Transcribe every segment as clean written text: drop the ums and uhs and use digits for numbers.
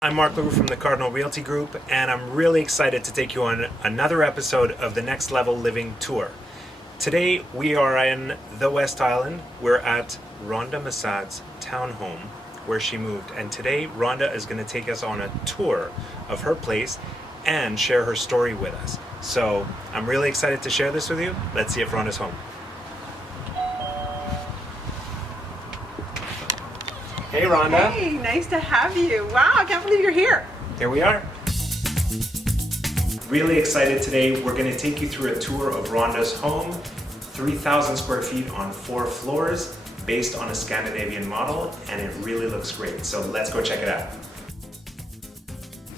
I'm Mark Leroux from the Cardinal Realty Group, and I'm really excited to take you on another episode of the Next Level Living Tour. Today we are in the West Island. We're at Rhonda Massad's townhome where she moved, and today Rhonda is going to take us on a tour of her place and share her story with us. So I'm really excited to share this with you. Let's see if Rhonda's home. Hey Rhonda. Hey, nice to have you. Wow, I can't believe you're here. Here we are. Really excited today. We're going to take you through a tour of Rhonda's home, 3,000 square feet on 4 floors, based on a Scandinavian model, and it really looks great. So let's go check it out.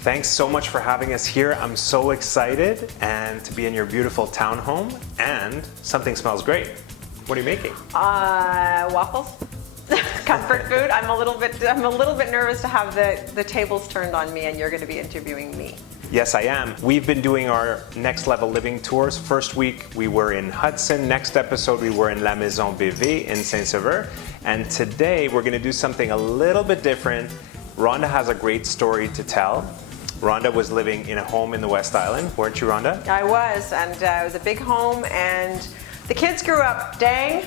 Thanks so much for having us here. I'm so excited and to be in your beautiful townhome, and something smells great. What are you making? Waffles. Comfort food. I'm a little bit nervous to have the tables turned on me and you're going to be interviewing me. Yes, I am. We've been doing our Next Level Living tours. First week we were in Hudson. Next episode we were in La Maison BV in Saint-Sever. And today we're going to do something a little bit different. Rhonda has a great story to tell. Rhonda was living in a home in the West Island, weren't you, Rhonda? I was, and it was a big home, and the kids grew up. Dang,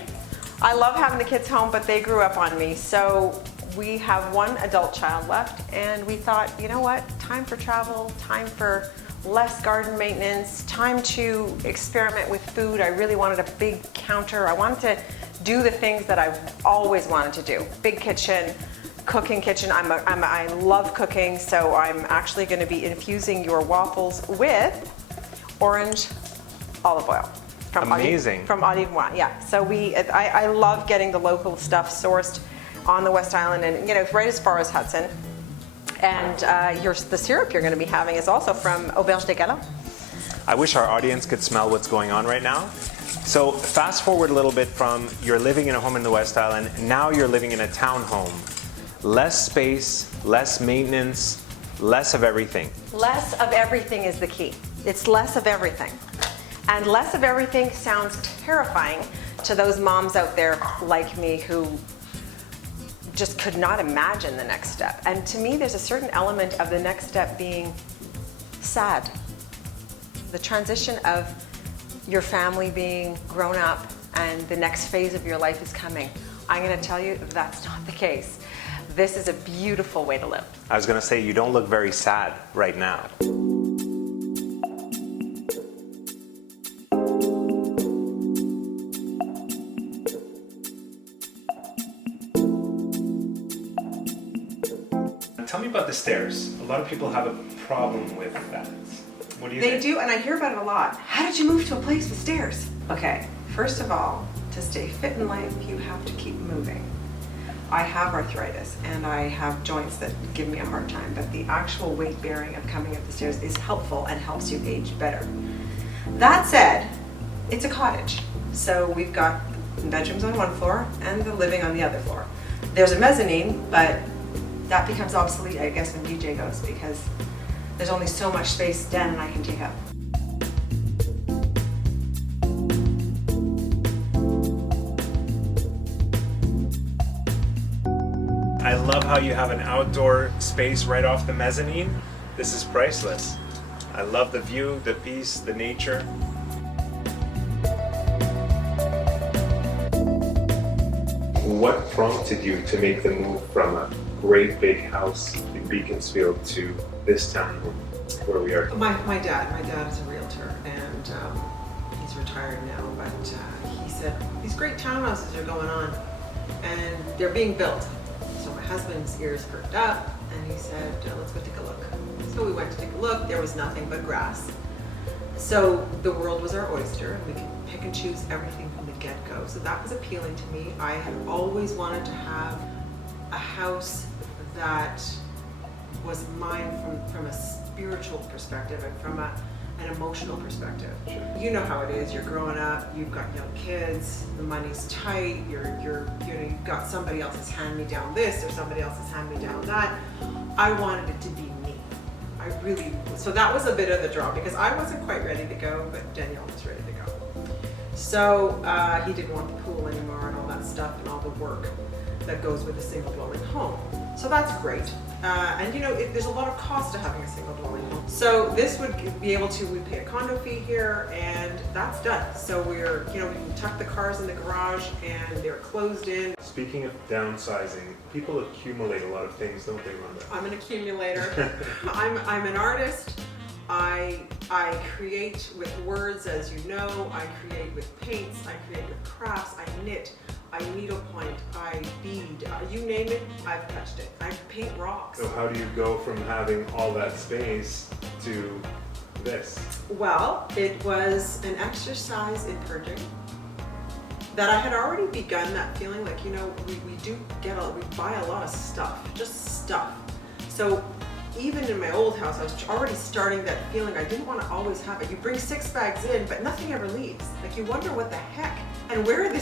I love having the kids home, but they grew up on me. So we have one adult child left, and we thought, you know what, time for travel, time for less garden maintenance, time to experiment with food. I really wanted a big counter. I wanted to do the things that I've always wanted to do. Big kitchen, cooking kitchen. I love cooking, so I'm actually going to be infusing your waffles with orange olive oil. Amazing. From Olive Oil, yeah. So I love getting the local stuff sourced on the West Island, and right as far as Hudson. And the syrup you're going to be having is also from Auberge des Galants. I wish our audience could smell what's going on right now. So fast forward a little bit from you're living in a home in the West Island, now you're living in a townhome. Less space, less maintenance, less of everything. Less of everything is the key. It's less of everything. And less of everything sounds terrifying to those moms out there like me who just could not imagine the next step. And to me, there's a certain element of the next step being sad. The transition of your family being grown up and the next phase of your life is coming. I'm going to tell you that's not the case. This is a beautiful way to live. I was going to say, you don't look very sad right now. Tell me about the stairs. A lot of people have a problem with that. What do you think? They do, and I hear about it a lot. How did you move to a place with stairs? Okay, first of all, to stay fit in life, you have to keep moving. I have arthritis, and I have joints that give me a hard time, but the actual weight bearing of coming up the stairs is helpful and helps you age better. That said, it's a cottage. So we've got bedrooms on one floor and the living on the other floor. There's a mezzanine, but that becomes obsolete, I guess, when DJ goes, because there's only so much space Dan and I can take up. I love how you have an outdoor space right off the mezzanine. This is priceless. I love the view, the peace, the nature. What prompted you to make the move from a great big house in Beaconsfield to this townhome where we are? My dad is a realtor, and he's retired now, but he said, these great townhouses are going on, and they're being built. So my husband's ears perked up, and he said, let's go take a look. So we went to take a look. There was nothing but grass. So the world was our oyster, and we could pick and choose everything from the get-go. So that was appealing to me. I had always wanted to have a house that was mine from a spiritual perspective and from an emotional perspective. Sure. You know how it is. You're growing up. You've got young kids. The money's tight. You've got somebody else's hand-me-down this or somebody else's hand-me-down that. I wanted it to be me. So that was a bit of the draw, because I wasn't quite ready to go, but Danielle was ready to go. So he didn't want the pool anymore and all that stuff and all the work that goes with a single dwelling home. So that's great. And you know, there's a lot of cost to having a single dwelling home. So this would be able to, we pay a condo fee here and that's done. So we're, you know, we can tuck the cars in the garage and they're closed in. Speaking of downsizing, people accumulate a lot of things, don't they, Rhonda? I'm an accumulator. I'm an artist. I create with words, as you know. I create with paints. I create with crafts. I knit. I needlepoint. I bead. You name it, I've touched it. I paint rocks. So how do you go from having all that space to this? Well, it was an exercise in purging that I had already begun, that feeling like, you know, we buy a lot of stuff, just stuff. So even in my old house, I was already starting that feeling I didn't want to always have it. You bring 6 bags in, but nothing ever leaves. Like you wonder what the heck, and where all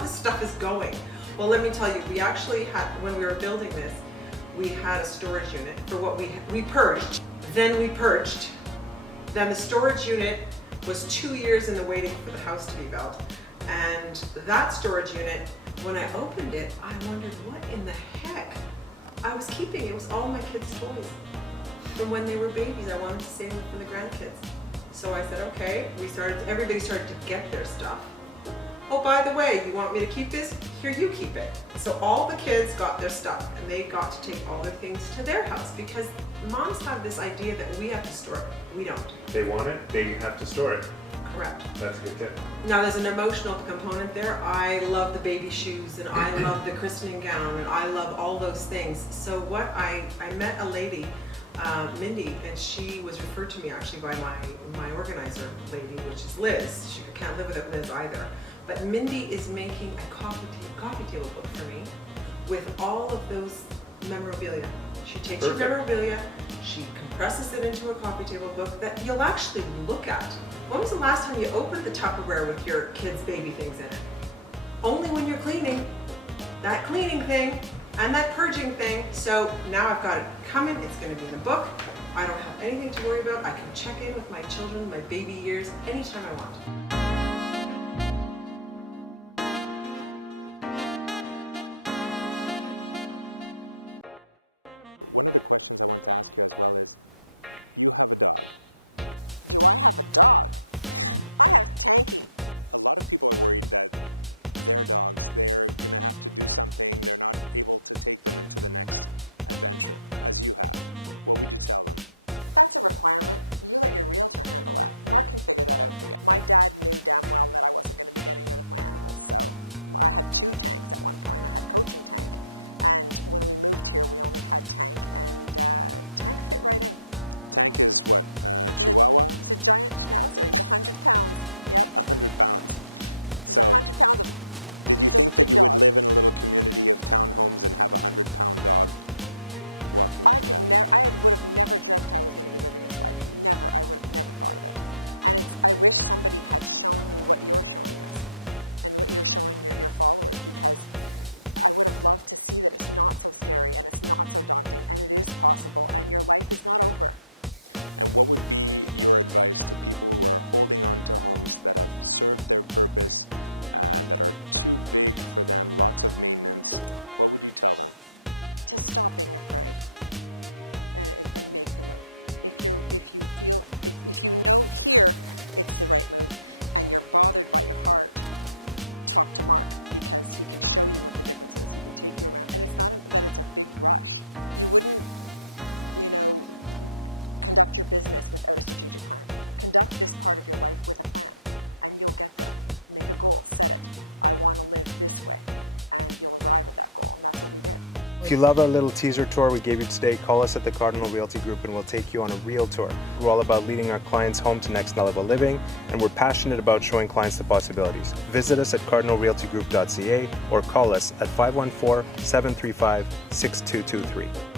this stuff is going. Well, let me tell you, we actually had, when we were building this, we had a storage unit for what we purged, then we purged. Then the storage unit was 2 years in the waiting for the house to be built. And that storage unit, when I opened it, I wondered what in the heck I was keeping. It was all my kids' toys. From when they were babies, I wanted to save them for the grandkids. So I said, okay, everybody started to get their stuff. Oh, by the way, you want me to keep this? Here, you keep it. So all the kids got their stuff and they got to take all their things to their house because moms have this idea that we have to store it. We don't. They want it, they have to store it. Correct. That's a good tip. Now there's an emotional component there. I love the baby shoes and I love the christening gown and I love all those things. So what I met a lady, Mindy, and she was referred to me actually by my organizer lady, which is Liz. She can't live without Liz either. But Mindy is making a coffee table book for me with all of those memorabilia. She takes your memorabilia, she compresses it into a coffee table book that you'll actually look at. When was the last time you opened the Tupperware with your kids' baby things in it? Only when you're cleaning. That cleaning thing and that purging thing. So now I've got it coming, it's gonna be in the book. I don't have anything to worry about. I can check in with my children, my baby years, anytime I want. If you love our little teaser tour we gave you today, call us at the Cardinal Realty Group and we'll take you on a real tour. We're all about leading our clients home to next level living, and we're passionate about showing clients the possibilities. Visit us at cardinalrealtygroup.ca or call us at 514-735-6223.